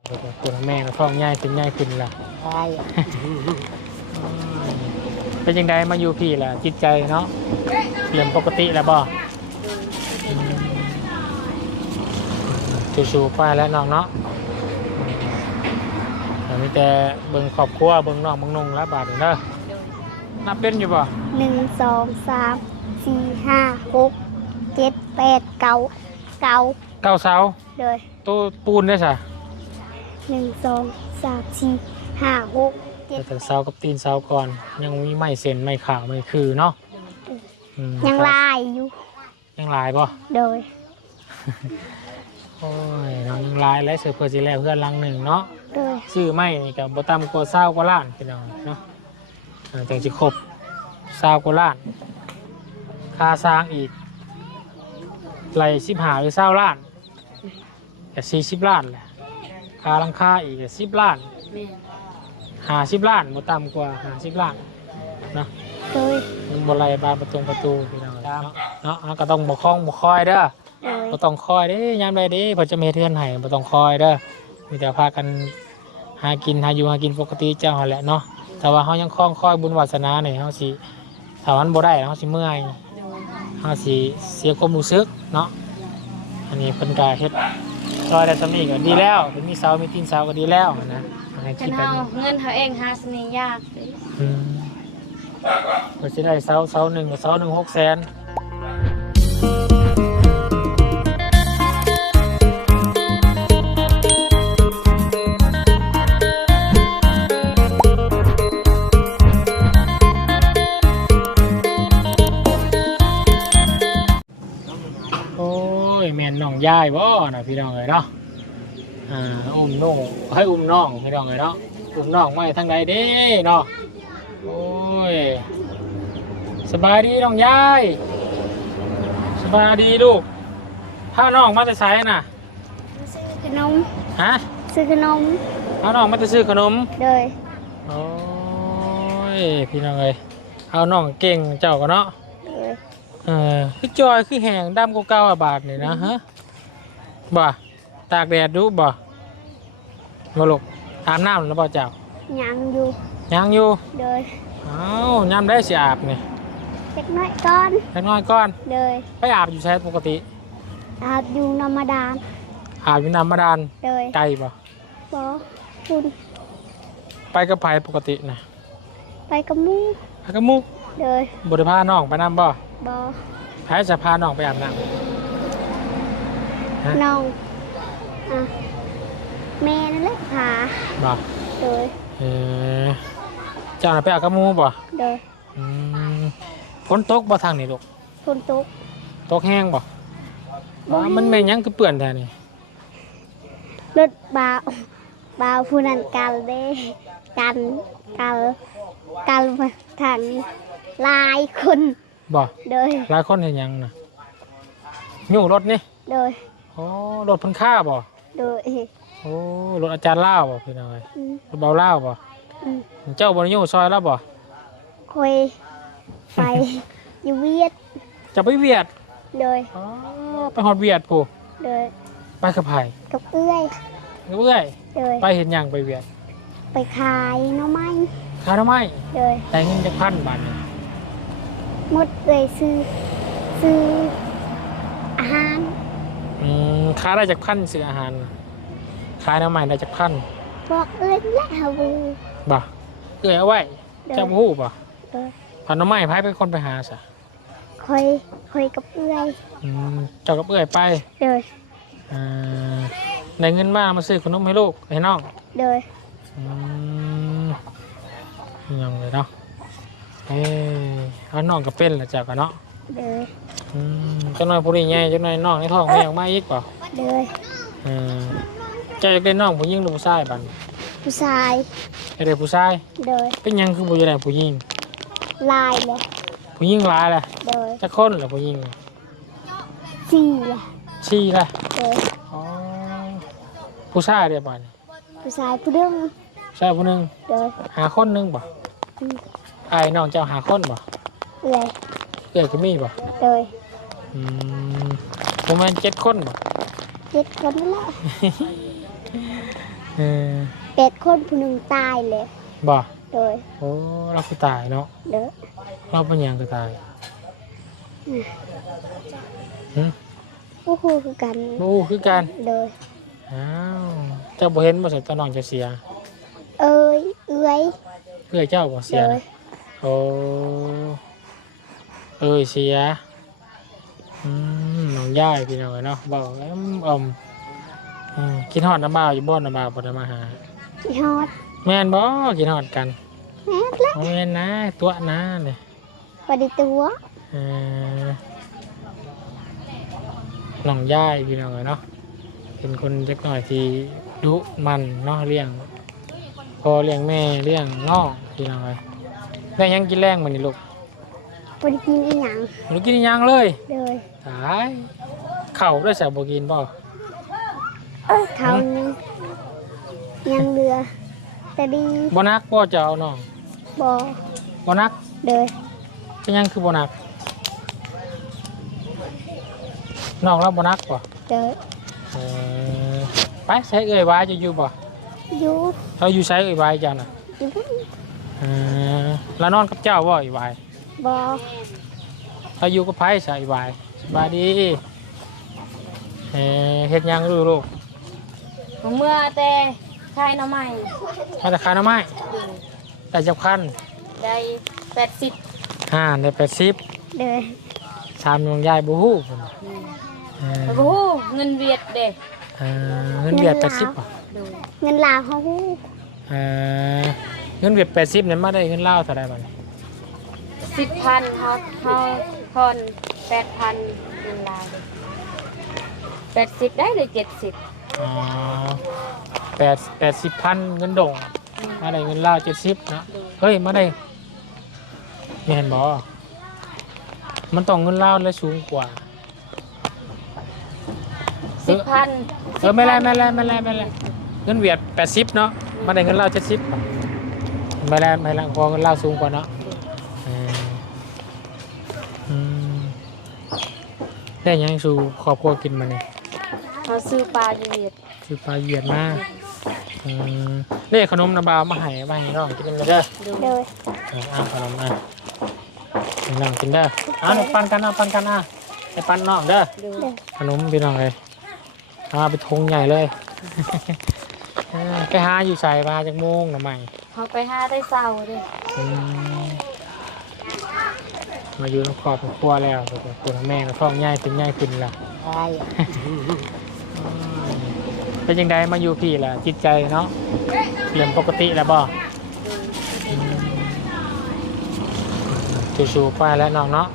ตัวแม่ท้องใหญ่ขึ้นใหญ่ขึ้นล่ะใช่เป็นยังไงมาอยู่พี่ล่ะจิตใจเนาะเปลี่ยนปกติแล้วบ่ชูๆไปแล้วน้องเนาะอันนี้แต่เบิ่งครอบครัวเบิ่งน้องเบิ่งนุ่งแล้วบาดนี้เด้อนับเป็นอยู่บ่ 1 2 3 4 5 6 7 8 9 เก้าเสาเลยตู้ปูนได้ซะ 1 2 3 4 5 6 แต่เสากับตีนเสาก่อนยังมีไม้เส้นไม้ขาวไม้คือเนาะ 7ยังลายอยู่ยังหลายบ่โดยโอ้ยน้องยังหลายและเสือเพื่อสิแล้วเพื่อนหลังหนึ่งเนาะโดยซื้อไม้นี่ก็บ่ต่ำกว่า20กว่าล้านพี่น้องเนาะจังสิครบ20กว่าล้านค่าสร้างอีกไหล15หรือ20ล้านก็40ล้านแหละค่าหลังคาอีกก็10ล้าน50ล้านบ่ต่ำกว่า50ล้านเนาะโดยมันบ่ไหลบานประตูพี่น้องเนาะก็ต้องบ่คล้องบ่คอยเด้อโดยบ่ต้องคอยเด้ยามใดเด้เพิ่นจะมาเฮ็ดเทือนให้บ่ต้องคอยเด้อมีแต่พากันหากินหาอยู่หากินปกติเจ้าหั่นแหละเนาะแต่ว่าเฮายังคล้องคอยบุญวาสนานี่เฮาสิถ้ามันบ่ได้เฮาสิเมื่อยเฮาสิเสียความรู้สึกเนาะอันนี้เพิ่นก็เฮ็ดซอยได้ซำนี้ก็ดีแล้วเพิ่นมีเสามีตีนเสาก็ดีแล้วนะให้ฉัคินดแบบเอานี้เงินเขาเองหาสนิยากเลยเพิ่นสิได้เสาหนึ่งกับเสาหนึ่ง600,000โอ้ยแม่นน้องยายบ่น่ะพี่น้องเอ้ยเนาะอุ้มน้องให้อุ้มน้องพี่น้องเอ้ยเนาะอุ้มน้องไว้ทางใดเด้เนาะโอ้ยสบายดีน้องยายสบายดีลูกพาน้องมาแต่ไสน่ะซื้อขนมฮะซื้อขนมพาน้องมาแต่ซื้อขนมโดยโอ้ยพี่น้องเอ้ยเอาน้องเก่งเจ้าก็เนาะโดยคือจอยคือแหงดำกว่าเก่าบาทนี่นะฮะบ่ตากแดดดูบ่มาลูกอาบน้ำแล้วบ่เจ้ายังอยู่ยังอยู่โดยเอ้ายามได้สิอาบนี่เล็กน้อยก่อนเล็กน้อยก่อนโดยไปอาบอยู่ใช้ปกติอาบอยู่ธรรมดาอาบอยู่น้ำบาดาลโดยไกลบ่บอคุณไปกับไผปกตินะไปกับหมูไปกับหมุกโดยบ่ได้พาน้องไปน้ำบ่บอไผจะพาน้องไปอาบน้ำฮะน้องอ่ะแม่นั่นแหละพาบ่โดยเออเจ้าน่ะไปอาบกับหมูบ่โดยอืมฝนตกบ่ทางนี้ลูกคนตกตกแห้งบ่บ่แห้งมันเป็นหยังคือเปื่อนแท้นี่รถบาวผู้นั้นกันเด้กันมาทางหลายคนบ่โดยหลายคนเห็นหยังน่ะอยู่รถนี่โดยโอ้รถเพิ่นค่าบ่โดยโอ้รถอาจารย์ลาวบ่พี่น้อยอืมรถเบาลาวบ่อืมเจ้าบ่ได้อยู่ซอยแล้วบ่คอยไป อยู่เวียดจะไปเวียดโดยอ๋อไปฮอดเวียดผู้โดยไปกับไผกับเอื้อยกับเอ้อยโดยไปเห็นหยังไปเวียดไปขายหน้ำไม้ค่าทำไมโดยได้เงินจักพันบาทนี่หมดเลยซื้ออาหารค่าได้จักพันซื้ออาหารน่ะขายน้ำใหม่ได้จักพันบอกเอ้ยและฮาวูบ่เอ้อยเอาไว้โดยเจ้าบ่ฮู้บ่โดยพันน้ำใหม่ไผเป็นคนไปหาซะคอยกับเอื้อยเจ้ากับเอ้อยไปโดยได้เงินมาซื้อขนมให้ลูกให้น้องโดยยังเลยเนาะเอาน้องก็เป็นแหละจ้ะกันเนาะโดยเจ้าน้อยผู้นี้ใหญ่เจ้าน้อยน้องในท้องแม่ออกมาอีกเปล่าโดยเจ้าอยากได้น้องผู้หญิงหรือผู้ชายบัดผู้ชายอยากได้ผู้ชายโดยเป็นหยังคือบ่อยากได้ผู้หญิงลายเลยผู้หญิงหลายแหละโดยจักคนแหละผู้หญิงสี่เลย 4แหละโดยอ๋อผู้ชายเด้บัดนี้ผู้ชายผู้ดึงชายผู้หนึงโดยหาคนหนึงบ่อืมอ้ายน้องเจ้าหาคนบ่เอื้อยเอ้อยก็มีบ่โดยประมาณ7คนบ่ 7 คนนั่นแหละเออ 8 คนผู้หนึงตายเลยบ่โดยโอ้เราคือตายเนาะเด้อเราเป็นหยังคือตายหึผู้ฮู้คือกันบ่ฮู้คือกันโดยอ้าวเจ้าบ่เห็นบ่ใช่ตอนน้องจะเสียเอ้ยเอื้อยเพื่อเจ้าบ่เสีโดยยนะโอ้เอ้ยเสียน้องย่ายพี่น้องเนาะเบากินฮอดน้ำบ่าวอยู่บ่น้ำบ่าวบ่ได้มาหาอีฮอดแม่นบ่กินฮอดกันแม่นละบ่แม่นนะตัวนะเนี่ยบ่ได้ตัวเออน้องย่ายพี่น้องเนาะเป็นคนเล็กน้อยที่ดุมันเนาะเลี้ยงพ่อเลี้ยงแม่เลี้ยงน้องพี่น้องเอ้ยได้หยังกินแรงมื้อนี้ลูกบ่ได้กินอีหยังบ่กินหยังเลยโดยตายข้าวด้วยซะบ่กินบ่เขานี่ยังเหลือแต่ดีบ่นักบ่จะเอาน้องบ่บ่นักโดยเป็นหยังคือบ่นักน้องเราบ่นักบ่โดยเออไปใช้เอ่ยวายจะอยู่บ่อยู่เราอยู่ใช้เอ่ยวายเจ้าน่ะอยู่พุ่นเออแล้วนอนกับเจ้าบ่เอ่ยวายบ่เราอยู่กับไผใส่เอ่ยวายสบายดีเฮ็ดหยังลูกเมื่อแต่ชายหน้ำใหม่มาแต่ขายหน่อไม้แต่จับคันได้80 ได้80 โดยชามน้องยายบ่ฮู้พุ่นเออโอ้โหเงินเวียดเด้เงินเวียด80บ่ดูเงินลาวเขาฮู้เงินเวียด80เนี่ยมาได้เงินลาวเท่าใดบัดนี้ 10,000เขาทอน8,000เงินลาวเด้80ได้เลย70 อ๋อ80,000เงินดงมาได้เงินลาว70เนาะเฮ้ยมาได้แม่นบ่มันต้องเงินลาวเลยสูงกว่า 10,000 ไม่ไรเงินเวียด80เนาะมาได้เงินลาว70ไม่ไรพอเงินลาวสูงกว่าเนาะได้หยังสู่ครอบครัวกินมาเนี่ยเขาซื้อปลาอยู่เวียดคือปลาเหยียดมากนี่ขนมน้ำบาวมาให้น้องกินเลยเด้อดูโดยขนมให้น้องกินเด้อหนูปันกันไปปันน้องเด้อดูขนมพี่น้องเลยเอาไปทงใหญ่เลยไปหาอยู่ใส่มาจากโมงหน่อใหม่เขาไปหาได้เศร้าเด้มาอยู่ในครอบครัวแล้วตัวแม่ก็ท้องใหญ่เป็นใหญ่ขึ้นละใช่เป็นยังไงมาอยู่พี่ล่ะจิตใจเนาะเปลี่ยนปกติแล้วบ่สู้ๆไปแล้วน้องเนาะ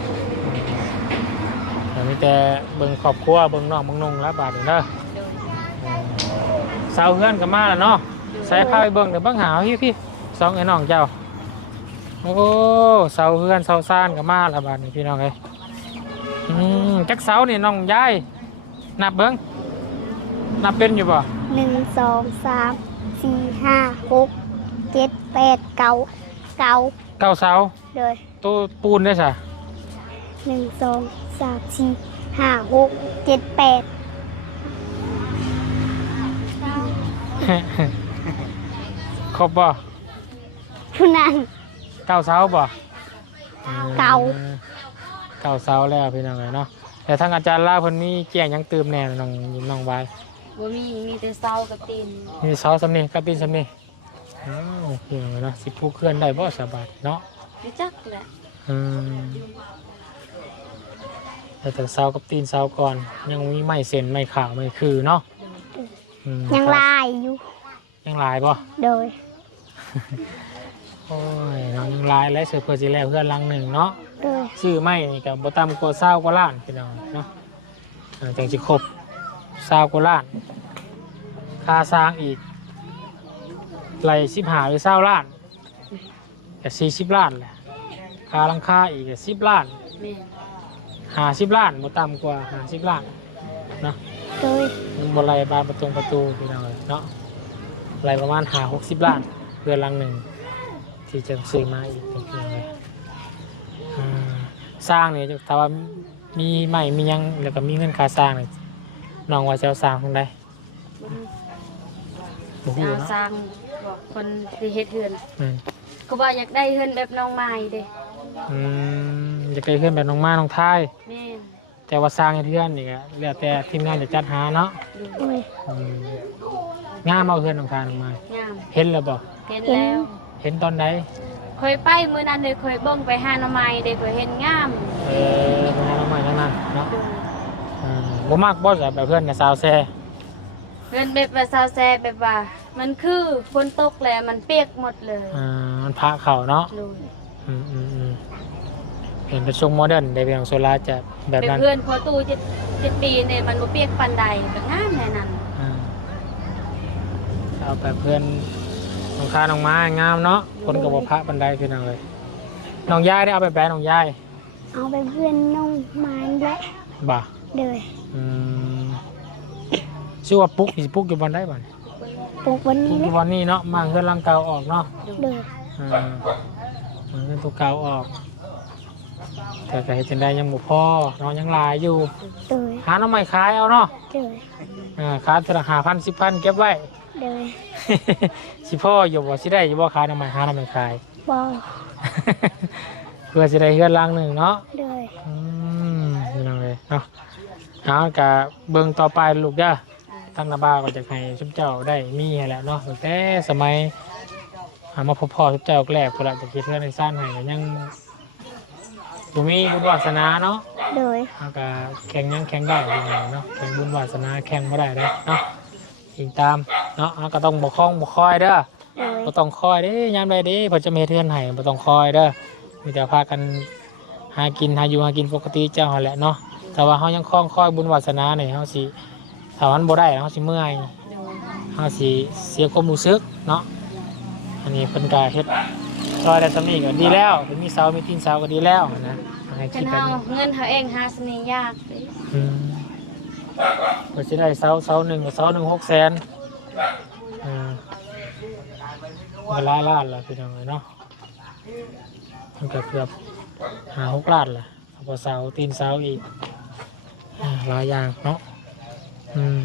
เดี๋ยวนี้แต่เบิ่งครอบครัวเบิ่งน้องเบิ่งนุ่งแล้วบาดนี้เด้อสาวเพื่อนก็มาแล้วเนาะใส่ผ้าไปเบิ่งเดี๋ยวเบิ่งหาพี่สองไอ้น้องเจ้าโอ้เสาเพื่อนเสาซ่านก็มาแล้วบาดนี้พี่น้องเอ้ยจักเสานี่น้องยายนับเบิ่งนับเป็นอยู่บ่ 1 2 3 4 5 6 7 8 9 เก้าเสาโดยตัวปูนได้ซะ 1 2 3 4 5 6 7 8 ครบบ่ผู้นั้นเก้าเสาบ่เก้าเก้าเสาแล้วพี่น้องเอ้ยเนาะแต่ทางอาจารย์ลาเพิ่นมีแจ้งหยังเติมแน่น้องวายบ่มีแต่เศร้ากับตีนมีเสาสำนี่กับตีนสำนี่พี่น้องเอ้ยเนาะสิผู้เคลื่อนได้บ่สบายเนาะรู้จักแหละแต่เสากับตีนเสาก่อนยังมีไม้เส้นไม้ขาวไม้คือเนาะยังลายอยู่ยังหลายป่ะโดยโอ้ยน้องยังหลายและเสือเพื่อสิแล้วเพื่อนลังหนึ่งเนาะโดยซื้อไม้นี่กับบต่ำกว่า20 กว่าล้านพี่น้องเนาะจังสิครบ20 กว่าล้านค่าสร้างอีกไหล15หรือ20 ล้านก็40 ล้านแหละค่าหลังคาอีกก็10 ล้านแม่ 50 ล้านบ่ต่ำกว่า50 ล้านเนาะโดยมันบนไรบานประตูพี่น้องเนาะไรประมาณ60 ล้านเดือนลังหนึ่งที่จะซื้อมาอีกพี่น้องเลยสร้างเนี่ยถ้าว่ามีใหม่มียังแล้วก็มีเงินค่าสร้างเนี่ยน้องว่าจะเอาสร้างทางใดบบ่จะฮู้เอาเนาะสร้างบอกคนที่เฮ็ดเฮือนแม่นก็ว่าอยากได้เฮือนแบบน้องไม้เด้อยากได้เพื่อนแบบน้องมาน้องทายแม่นแต่ว่าสร้างให้เพื่อนนี่ก็แล้วแต่ทีมงานจะจัดหาเนาะดูโดยอืมงามเอาเพื่อนน้องทายน้องมางามเห็นแล้วบ่เห็นแล้วเห็นตอนไหนเคยไปมื้อนั้นเลยเคยเบิ่งไปหาหน่อไม้เด้เคยเห็นงามมาน้องใหม่ทั้งนั้นเนาะดูบ่มากบ่จะแบบเพื่อนกับสาวแซ่เฮือนแบบว่าซาวแซแบบว่า มันคือฝนตกแล้วมันเปียกหมดเลยมันพระเข่าเนาะดูอืมเห็นเป็นทรงโมเดิร์นได้เพียงโซล่าจะแบบเป็นนั้นเพื่อนพอตู้7 ปีเนี่ยมันบ่เปียกปานใดก็งามแน่นั้นอ่าเอาแบบเพื่อนน้องคาน้องม้างามเนาะคนกับพระบันไดพี่น้องเลยน้องยายได้เอาแบบแบน้องยายเอาไปเพื่อนน้องไม้และบ่าโดยอืมชื่อว่าปุ๊กนี่ปุ๊กอยู่บนได้บ่เนี่ยปลูกวันปุ๊นี้กอแหยู่ละบนนี่เนาะมาเพื่อนร่างเก่าออกเนาะโดยเพื่อนตัวเก่าออก แต่ก็เห็นจังได้ยังบ่พอน้องยังหลายอยู่โดยหาน้องใหม่ขายเอาเนาะโดยขายเท่า5,000 10,000เก็บไว้โดยสิพ่ออยู่บ่สิได้อยู่บ่ขายน้ำใหม่หาน้ำใหม่ขายบอเพื่อสิได้เฮือนหลังหนึ่งเนาะโดยนี่น้องเลยเนาะเอากะเบิ่งต่อไปลูกเด้อตั้งหน้าบ้านก็จะให้ชุบเจ้าได้มีให้แหละเนาะตั้งแต่สมัยมาพบพ่อชุบเจ้าแรกพุ่นละจะคิดเรื่องในซ่านให้ก็ยังบ่มีบุญวาสนาเนาะโดยเอากะแข่งยังแข่งได้อยู่เนาะแข่งบุญวาสนาแข่งบ่ได้เด้อเนาะอิงตามเนาะเอาก็ต้องบ่คล้องบ่คอยเด้อโดยบ่ต้องคอยเด้ยามใดเด้เพิ่นจะมาเฮ็ดเทือนให้บ่ต้องคอยเด้อมีแต่พากันหากินหาอยู่หากินปกติเจ้าหั่นแหละเนาะแต่ว่าเฮายังคล้องคอยบุญวาสนานี่เฮาสิถ้ามันบ่ได้เฮาสิเมื่อยดูเฮาสิเสียความรู้สึกเนาะอันนี้เพิ่นก็เฮ็ดซอยได้ซำนี้ก็ดีแล้วเพิ่นมีเสามีตีนเสาก็ดีแล้วนะให้คัคินดแบเฮาบนี้เงินเฮาเองหาสนิยากเด้อืมเพิ่นสิได้เสาหนึ่งกับเสาหนึ่ง600,000มันก็หลายล้านล่ะพี่น้องเอ้ยเนาะมันก็เกือบ5-6 ล้านล่ะเอาพอเสาตีนเสาอีกหลายอย่างเนาะอืม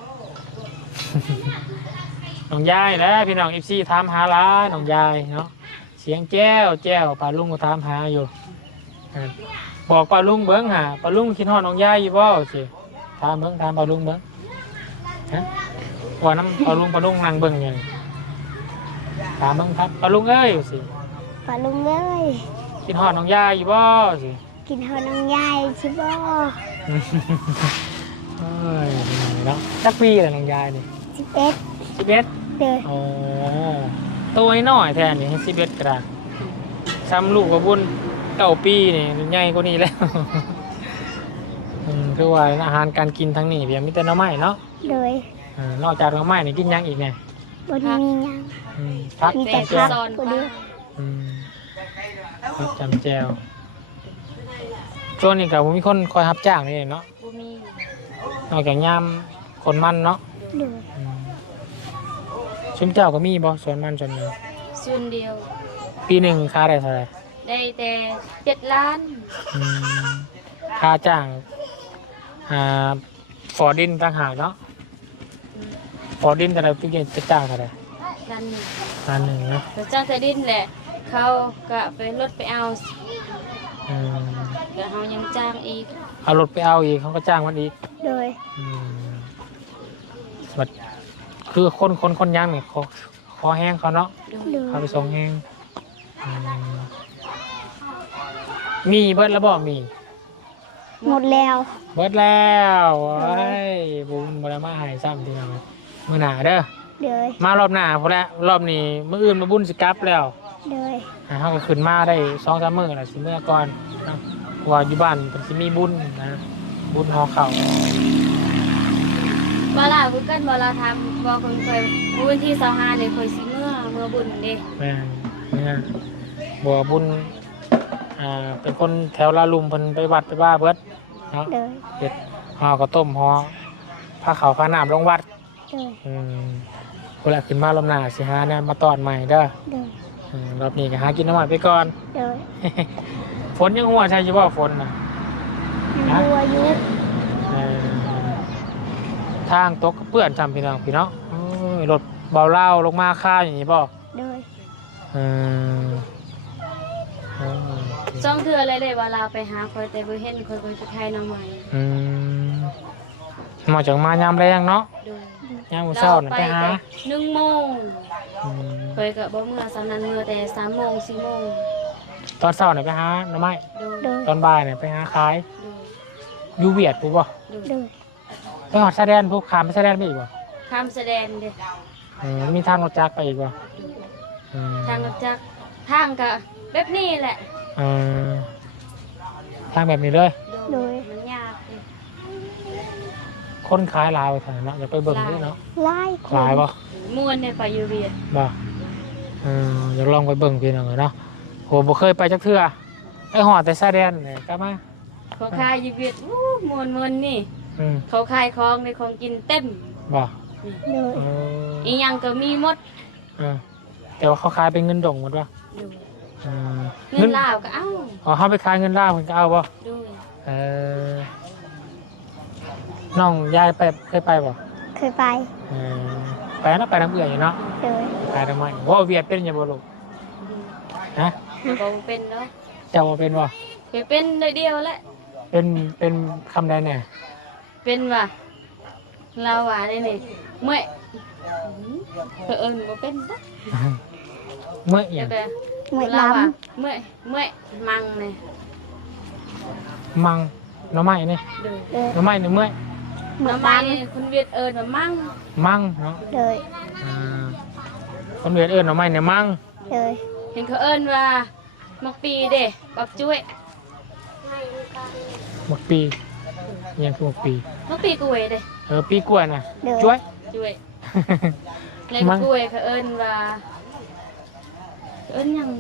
น้องยายแล้วพี่น้องFCถามหาหลานน้องยายเนาะเสียงแจ้วแจ้วป้าลุงก็ถามหาอยู่บอกป้าลุงเบิ้งหาป้าลุงคิดฮอดน้องยายอยู่บ่สิถามเบิ้งถามป้าลุงเบิ้งฮะว่าน้ำป้าลุงนั่งเบิ้งอย่างถามเบิ้งครับป้าลุงเอ้ยสิปลาลุงเลยคิดฮอดน้องยายอยู่บ่สิกินเฮาน้องยายใช่บ่เอ้ยเนาะจักปีแหละน้องยายนี่ 11 11 โดยโอ้ตัวน้อยแทนนี่11กระดาษซ้ำลูกกับบุญ9 ปีนี่ใหญ่กว่านี้แล้ว คือว่าอาหารการกินทั้งนี้เพียงมีแต่หน้ำไม้เนาะโดยนอกจากหน้ำไม้นี่กินหยังอีกไงบ่ได้มีหยังพักมีแต่แต่จำแจผัวกซอนก็ป้าเดียวพักจำแจวช่วงนี้กับผมมีคนคอยรับจ้างนี่เองเนาะบ่มีนอกจากยามคนมันเนาะโดยชุมเจ้าก็มีบ่สวนมันสวนนี้ส่วนเดียวปีหนึ่งค่าได้เท่าไหร่ได้แต่7 ล้านค่าจ้างฟอร์ดินต่างหากเนาะฟอร์ดินแต่ละปีจะจ้างเท่าไหร่ล้านหนึ่งล้านหนึ่งเนาะแต่เจ้าแต่ดินแหละ เขาก็ไปรถไปเอาอืมแล้วเฮายังจ้างอีกเอารถไปเอาอีกเขาก็จ้างมันอีกโดยแบบคือคนย่างเนี่ยคอแห้งเขาเนาะโดยเขาไปส่งแห้งมีเบิดแล้วบ่มีหมดแล้วเบิดแล้วโอ้ยบุญบารมาหายซ้ำทีน้องมื้อหน้าเด้อโดยมารอบหน้าพอแล้วรอบนี้มื้ออื่นมาบุญสิกลับแล้วโดยเขาก็ขึ้นมาได้2-3 มื้อแล้วสิเมื่อก่อนเนาะเพราะว่าอยู่บ้านเพิ่นสิมีบุญนะบุญหอข้าวเวลาคือกันเวลาทำบอกคนเคยวันที่25เลยเคยสิเมื่อบุญเด้แม่นเนี่ยบัวบุญเป็นคนแถวลาลุมเพิ่นไปวัดไปบ้าเบิดเนาะโดยเฮ็ดห่อข้าวต้มห่อผ้าขาวผ้าน้ำลงวัดโดยเวลาขึ้นมารอบหน้าสิหาเนี่ยมาตอนใหม่เด้อโดยรอบนี้ก็หากินน้ำมันไปก่อนโดยฝนยังหัวใช่ใช่ป่ะฝนนะยังบัวอยู่ทางตกก็เปื้อนจำพี่น้องพี่เนาะรถเบาเล่าลงมาค่าอย่างนี้ป่ะโดยอืมซ่องเทื่อเลยว่าเราไปหาคอยแต่บ่เห็นคอยไปไทยน้องใหม่อืมมาจากมายามแรงเนาะโดยยามมื้อเช้าน่ะไปหา 1 โมงอืมคอยก็บ่เมื่อสำนั้นเมื่อแต่3 โมง 4 โมงตอนเช้าเนี่ยไปหาหน่อไม้โดยโดยตอนบ่ายเนี่ยไปหาขายโดยอยู่เวียดปุ๊บป่ะโดยโดยไปหอดชายแดนปุ๊บขามไปชายแดนไปอีกป่ะข้ามแสดงเด้มีทางรถจักรไปอีกป่ะอืมทางรถจักรทางก็แบบนี้แหละอืมทางแบบนี้เลยโดยมันยากเด้คนขายลาวแถวนั้นเนาะอย่าไปเบิ่งด้วยเนาะไล่คขายนป่ะม่วนเนี่ยไปอยู่เวียดบ่อยากลองไปเบิ่งพี่น้องเลยเนาะโหบ่เคยไปจักเทื่อไปหอดแต่ชายแดนเนี่ยกลับมาเขาขายอยู่เวียดม่วนนี่อืมเขาขายของในของกินเต็มบ่โดยเอออีหยังก็มีหมดเออแต่ว่าเขาขายเป็นเงินดงหมดป่ะดูอืมเงินลาวก็เอ้าอ๋อเขาไปขายเงินลาวเพิ่นก็เอาป่ะดูเออน้องยายไปเคยไปป่ะเคยไปเออไปนะไปน้ำเอื่อยอยู่เนาะโดยไปทำไมว่าเวียดเป็นยังบ่ลูกฮะก็เป็นเนาะเจ้าว่าเป็นบ่เคยเป็นได้เดียวแหละเป็นคำใดเนี่ยเป็นว่ะเราว่าได้นี่เมื่อยก็เอิ้นบ่เป็นปะเมื่ออเดี๋ย่าย งวไปเหมือนเราล้ว่าเมื่อยมังนี่มังหน้ำไม้นี่ดูำโดยหน้ำไม้นี่เมื่อยเหมือนน้ำมันล้นี่คนเวียดเอิ้นว่ามังมังเนาะำโดยอ่าคนเวียดเอิ้นหน้ำไม้เนี่ยมังโดยเห็นเขาเอิ้นว่ามักปีเด้บักจ้วยหมกปียังคือหมกปีมักปีกล้วยเด้ปีกล้วยน่ะโดยจ้วยจ้วยแล้วมังกล้วยเขาเอิ้นว่าเอิ้นหยัง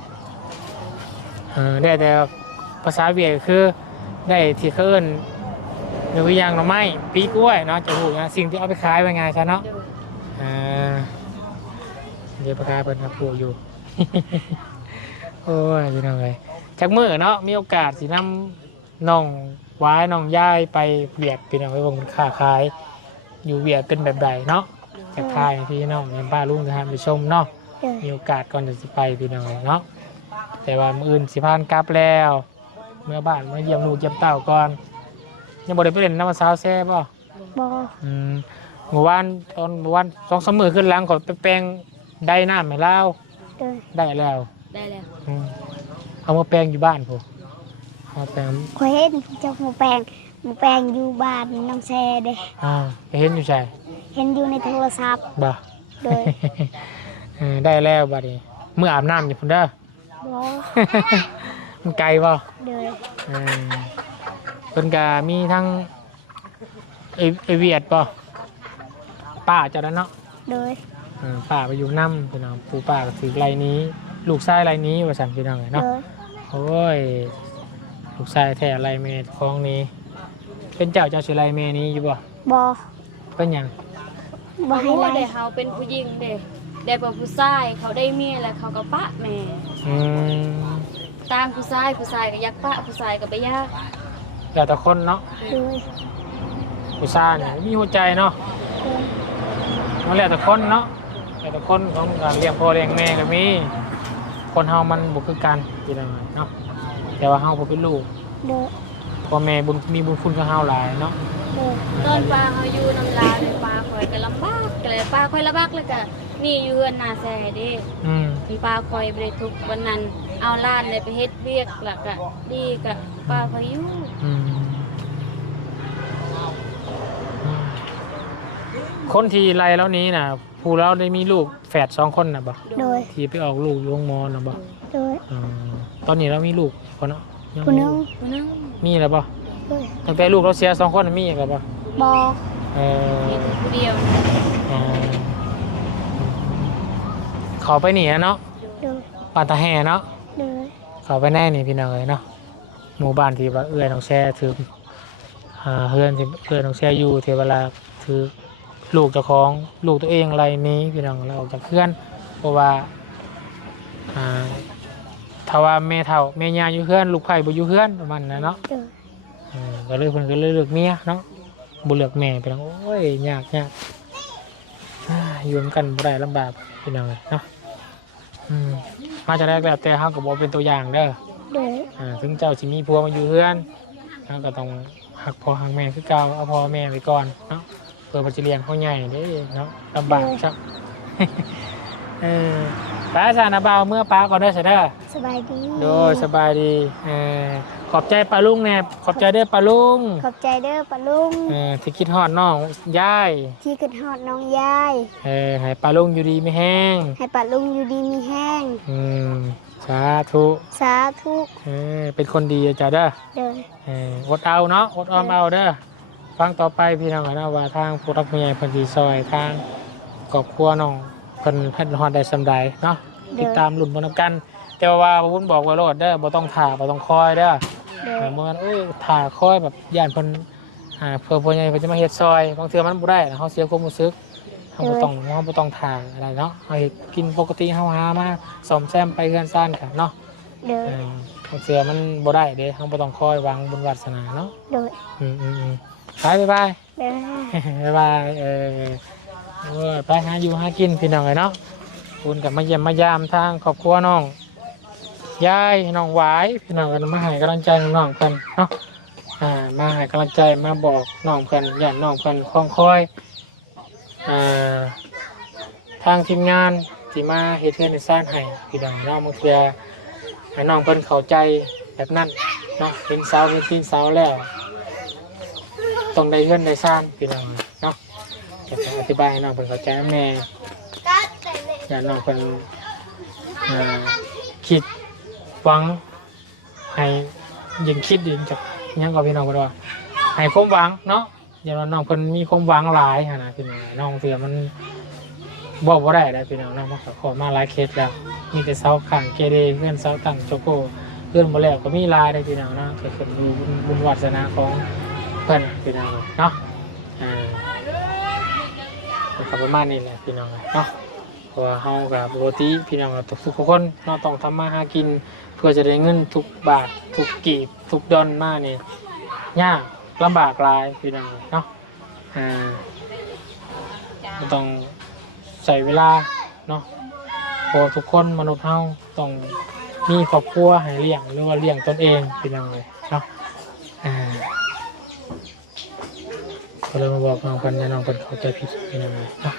ได้แต่ภาษาเวียดคือได้ที่เขาเอิ้นหรือว่าอย่างหน่อไม้ปีกล้วยเนาะจะถูกนะสิ่งที่เอาไปขายไปไงซะเนาะดูอ่าเดี๋ยวประกาศเป็นครับปลูกอยู่ โอ้ยพี่น้องเลยจักมือเนาะมีโอกาสสินำน้องว้ายน้องย่ายไปเวียดพี่น้องไปเบิ่งค้าขายอยู่เวียดเป็นแบบใดเนาะจะทายให้พี่น้องยังป้าลุงจะทำไปชมเนาะโดยมีโอกาสก่อนจะสิไปพี่น้องเลยเนาะแต่ว่ามื้ออื่นสิพานกลับแล้ว เมื่อบ้านมาเยี่ยมลูกเยี่ยมเต้าก่อนยังบ่ได้ไปเล่นน้ำมะสาวแซ่บ่บอเมื่อวานตอนเมื่อวาน2-3 มื้อขึ้นหลังก็ไปแปลงได้น้ำให้ลาวโดยได้แล้วได้แล้วเอามาแปลงอยู่บ้านผมเอามาแปลงเคยเห็นเจ้าหมูแปลงอยู่บ้านน้องแซเด้ไปเห็นอยู่ใช่เห็นอยู่ในโทรศัพท์บ่โดยได้แล้วบัดนี้เมื่ออาบน้ำอยู่พุ่นเด้อบอมันไกลบ่โดยเพิ่นก็มีทั้งไอเวียดบ่ป้าเจ้านั้นเนาะโดยป้าไปอยู่น้ำพี่น้องปู่ป้าก็ถือไรนี้ ลูกชายไรนี้ว่าสั่นพี่น้องเลยโดเนาะยโอ้ยลูกชายแท้ไรเมย์ของนี้ เป็นเจ้าชื่อไรเมย์นี้อยู่บ่บอเป็นหยังบอให้รู้ไล่ว่าได้เฮาเป็นผู้หญิงเด้ได้เป็นผู้ชายเขาได้เมียแล้วเขาก็ปะแม่อืมตามผู้ชายก็อยากปะผู้ชายก็ไปยากแล้วแต่คนเนาะโดยผู้ชายเนี่ยมีหัวใจเนาะโดยมันแล้วแต่คนเนาะแล้วแต่คนของการเลี้ยงพ่อเลี้ยงแม่ก็มีคนเฮามันบ่คือกันพี่น้องเนาะแต่ว่าเฮาบ่เป็นลูกโดยพ่อแม่บุญมีบุญคุณกับเฮาหลายเนาะโดยตอนปลาเฮาอยู่น้ำลาวเลยปลาคอยก็ลำบากก็เลยปลาคอยลำบากเลยก็นี่อยู่เฮือนนาแซ่เด้อืมมีปลาคอยบ่ได้ทุกข์วันนั้นเอาล้านเลยไปเฮ็ดเวียกแล้วก็ดีก็ปลาคอยอยู่อืมคนที่ไล่แล้วนี้น่ะผู้เราได้มีลูกแฝด2 คนน่ะบ่โดยที่ไปออกลูกอยู่โรงหมอน่ะบ่โดยอืมตอนนี้เรามีลูกคนเนาะยังผู้หนึงผู้หนึงมีแล้วบ่โดยตั้งแต่ลูกเราเสีย2 คนน่ะมีอีกแล้วบ่บอเออมีผู้เดียวนะอ๋อเขาไปหนีเนาะโดยบ้านตาแห่เนาะโดยเขาไปแน่นี่พี่น้องเลยเนาะหมู่บ้านที่ว่าเอื้อยน้องแช่ถือเฮือนที่เอื้อยน้องแช่อยู่ที่เวลาถือลูกเจ้าของลูกตัวเองอะไรนี้พี่น้องเราออกจากเพื่อนเพราะว่าถ้าว่าแม่เฒ่าแม่ย่าอยู่เพื่อนลูกไผ่บ่อยู่เพื่อนประมาณนั้นเนาะโดยก็เลยเพิ่นก็เลยเลือกเมียเนาะบ่เลือกแม่ไปแล้วโอ้ยยากอยู่นำกันบ่ได้ลำบากพี่น้องเลยเนาะมาจากแรกแล้วแต่เฮาก็บ่เป็นตัวอย่างเด้อโดยถึงเจ้าสิมีผัวมาอยู่เฮือนเฮาก็ต้องหักพ่อหักแม่คือเก่าเอาพ่อแม่ไว้ก่อนเนาะเพื่อมันจะเลี้ยงเขาใหญ่เด้เนาะลำบากครับ ป้าสานาบ่าวเมื่อป้าก่อนเด้อเสยเด้อสบายดีโดยสบายดีขอบใจป้าลุงแน่ขอบใจเด้อป้าลุงขอบใจเด้อปะลุงที่คิดฮอดน้องยายที่ขึ้นฮอดน้องยายให้ป้าลุงอยู่ดีไม่แห้งให้ปะลุงอยู่ดีมีแห้งสาธุสาธุเป็นคนดีจ้ะเด้อเด้ออดเอาเนาะอดออมเอาเด้อฟังต่อไปพี่น้องกันนะว่าทางผู้รักผู้ใหญ่เพิ่นสิซอยทางครอบครัวน้องเพิ่นเฮ็ดฮอดได้สำใดเนาะติดตามลุ้นบ่นํกัน แต่ว่าวุ้นบอกว่าโลดเด้อบ่ต้องถ่าบ่ต้องคอยเด้อเด้อเมื่อนั้นถ่าคอยแบบย่านเพิ่นเพื่อผู้ใหญ่เพิ่นจะมาเฮ็ดซอยบางเทื่อมันบ่ได้เฮาเสียความรู้สึกเฮาบ่ต้องถ่าอะไรเนาะเฮาเฮ็ดกินปกติเฮาหามาซ่อมแซมไปเฮือนซ่านกันเนาะเด้อบางเทื่อมันบ่ได้เด้เฮาบ่ต้องคอยหวังบุญวาสนาเนาะโดยไปบ๊ายบายเด้อบ๊ายบายไปหาอยู่หากินพี่น้องเลยเนาะคุณกับมาเยี่ยมมายามทางครอบครัวน้องยายน้องหวายพี่น้องกันมาให้กำลังใจน้องๆกันเนาะมาให้กำลังใจมาบอกน้องกันย่านน้องกันคล้องคอยทางทีมงานที่มาเฮ็ดเทือนในซ่านให้พี่น้องเนาะบางทีให้น้องเพิ่นเข้าใจแบบนั้นเนาะเป็นเสาเป็นตีนเสาแล้วต้องได้เงินได้ซ่านพี่น้องเนาะจะอธิบายให้น้องเพิ่นเข้าใจแม่อย่าน้องเพิ่นคิดหวังให้ยิ่งคิดยิ่งจะยังกับพี่น้องเพิ่นว่าให้ความหวังเนาะอย่าน้องเพิ่นมีความหวังหลายนะพี่น้องน้องเสือมันบอกว่าได้พี่น้องน้องมาขอมาหลายเคสแล้วมีแต่เสาขังเกเรเพื่อนเสาตั้งโจโก้เพื่อนหมดแล้วก็มีลายได้พี่น้องเนาะจะขึ้นดูบุญวาสนาของเพื่อนพี่น้องเนาะครับประมาณนี้แหละพี่น้องเนาะเพราะว่าเฮากับปกติพี่น้องทุกคนเราต้องทำมาหากินเพื่อจะได้เงินทุกบาททุกกีบทุกดอนมานี่ยากลำบากหลายพี่น้องเนาะต้องใส่เวลาเนาะพอทุกคนมนุษย์เฮาต้องมีครอบครัวให้เลี้ยงหรือว่าเลี้ยงตนเองพี่น้องเลยเนาะก็เลยมาบอกน้องกันน้องกันเข้าใจผิดพี่น้องเลยเนาะ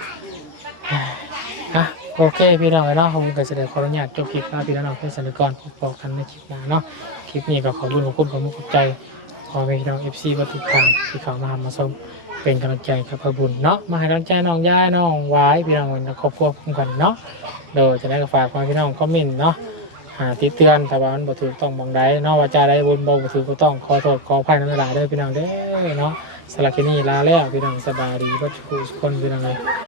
โอเคพี่น้องเลยเนาะผมก็แสดงขออนุญาตจบคลิปนะพี่น้องเพื่อนสนิทก่อนพบกันในคลิปหน้าเนาะคลิปนี้ก็ขอบคุณขอบใจขอพี่น้อง FC วัตถุกทางที่เขามาชมเป็นกำลังใจกับพระบุญเนาะมาให้กำลังใจน้องย่าน้องวายพี่น้องในครอบครัวพุ่งกันเนาะโดยจะได้ฝากพี่น้องคอมเมนต์เนาะติดเตือนแต่ว่ามันบ่ถูกต้องบางใดเนาะว่าจะได้บุญบ่ถูกก็ต้องขอโทษขออภัยในหลายๆเด้อพี่น้องเด้อเนาะสำหรับที่นี่ลาแล้วพี่น้องสบายดีทุกคนพี่น้องเลย